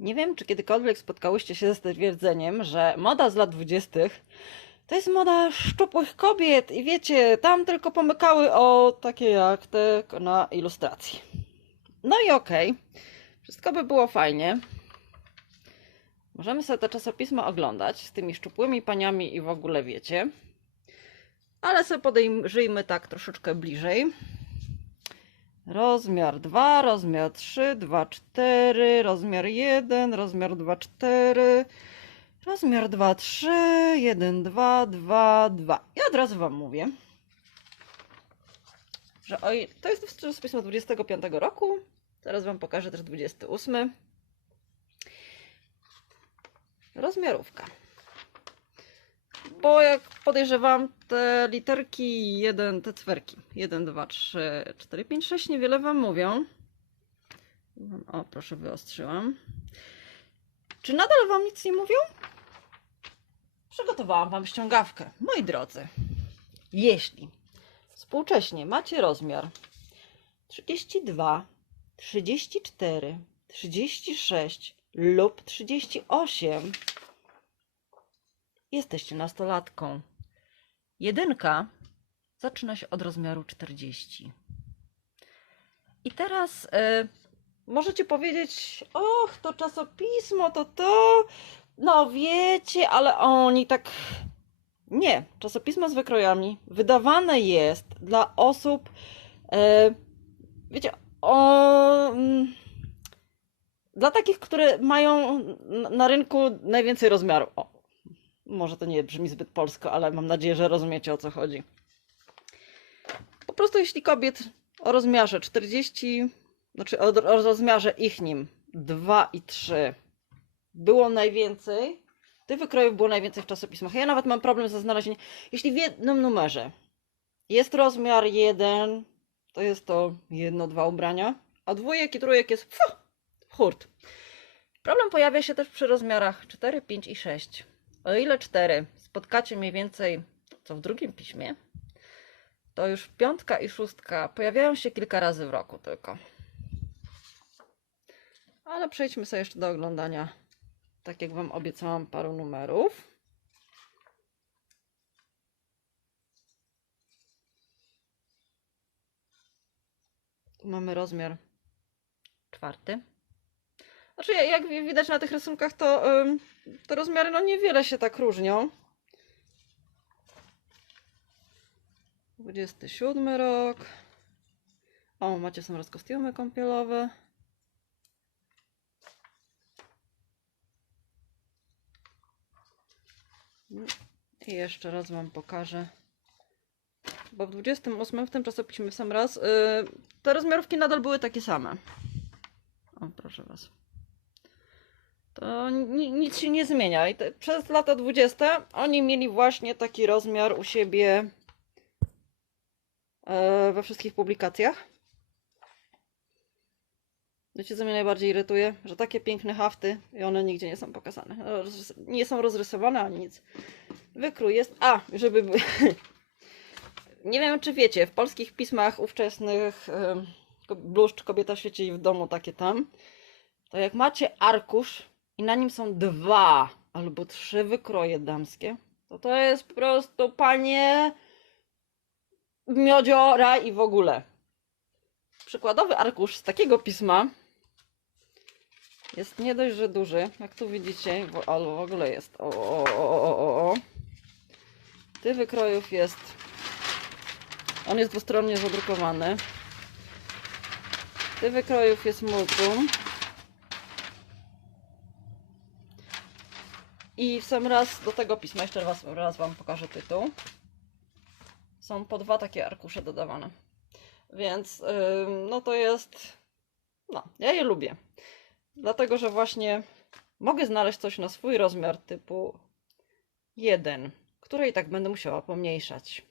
Nie wiem, czy kiedykolwiek spotkałyście się ze stwierdzeniem, że moda z lat dwudziestych to jest moda szczupłych kobiet i wiecie, tam tylko pomykały o takie jak te na ilustracji. No i okej, wszystko by było fajnie. Możemy sobie te czasopisma oglądać z tymi szczupłymi paniami i w ogóle wiecie. Ale sobie podejrzyjmy tak troszeczkę bliżej. Rozmiar 2, rozmiar 3, 2, 4, rozmiar 1, rozmiar 2, 4, rozmiar 2, 3, 1, 2, 2, 2. I od razu Wam mówię, że oj, to jest czasopismo 25 roku. Teraz Wam pokażę też 28. Rozmiarówka. Bo jak podejrzewam, te literki 1, te cwerki 1, 2, 3, 4, 5, 6 niewiele Wam mówią. O, proszę, wyostrzyłam. Czy nadal Wam nic nie mówią? Przygotowałam Wam ściągawkę. Moi drodzy, jeśli współcześnie macie rozmiar 32, 34, 36 lub 38, jesteście nastolatką. Jedynka zaczyna się od rozmiaru 40. I teraz y, możecie powiedzieć, och, to czasopismo, to to, no wiecie, ale oni tak... Nie, czasopismo z wykrojami wydawane jest dla osób, e, wiecie, o, mm, dla takich, które mają na rynku najwięcej rozmiaru. Może to nie brzmi zbyt polsko, ale mam nadzieję, że rozumiecie o co chodzi. Po prostu jeśli kobiet o rozmiarze 40, znaczy o, o rozmiarze ich nim 2 i 3 było najwięcej, tych wykrojów było najwięcej w czasopismach. Ja nawet mam problem ze znalezieniem. Jeśli w jednym numerze jest rozmiar 1, to jest to jedno, dwa ubrania, a dwójek i trójek jest pfu, hurt. Problem pojawia się też przy rozmiarach 4, 5 i 6. O ile 4 spotkacie mniej więcej co w drugim piśmie, to już piątka i szóstka pojawiają się kilka razy w roku tylko. Ale przejdźmy sobie jeszcze do oglądania, tak jak Wam obiecałam, paru numerów. Tu mamy rozmiar czwarty. Znaczy, jak- widać na tych rysunkach, to te rozmiary no niewiele się tak różnią. 27 rok. O, macie są raz kostiumy kąpielowe. I jeszcze raz Wam pokażę. Bo w 28 w tym czasopiśmie w sam raz y, te rozmiarówki nadal były takie same. O, proszę Was. To ni- nic się nie zmienia. I przez lata 20 oni mieli właśnie taki rozmiar u siebie e, we wszystkich publikacjach. Wiecie, co mnie najbardziej irytuje? Że takie piękne hafty i one nigdzie nie są pokazane. Nie są rozrysowane ani nic. Wykrój jest. A, żeby. by- Nie wiem, czy wiecie, w polskich pismach ówczesnych bluszcz kobieta świeci w domu, takie tam. To jak macie arkusz i na nim są dwa albo trzy wykroje damskie, to to jest po prostu panie miodziora i w ogóle. Przykładowy arkusz z takiego pisma jest nie dość, że duży, jak tu widzicie, ale w ogóle jest o, o, o, o, o, o. Wykrojów jest on jest dwustronnie zadrukowany. Tych wykrojów jest multum. I w sam raz do tego pisma, jeszcze raz, raz Wam pokażę tytuł. Są po dwa takie arkusze dodawane. Więc ym, no to jest. No, ja je lubię. Dlatego, że właśnie mogę znaleźć coś na swój rozmiar typu 1, które i tak będę musiała pomniejszać.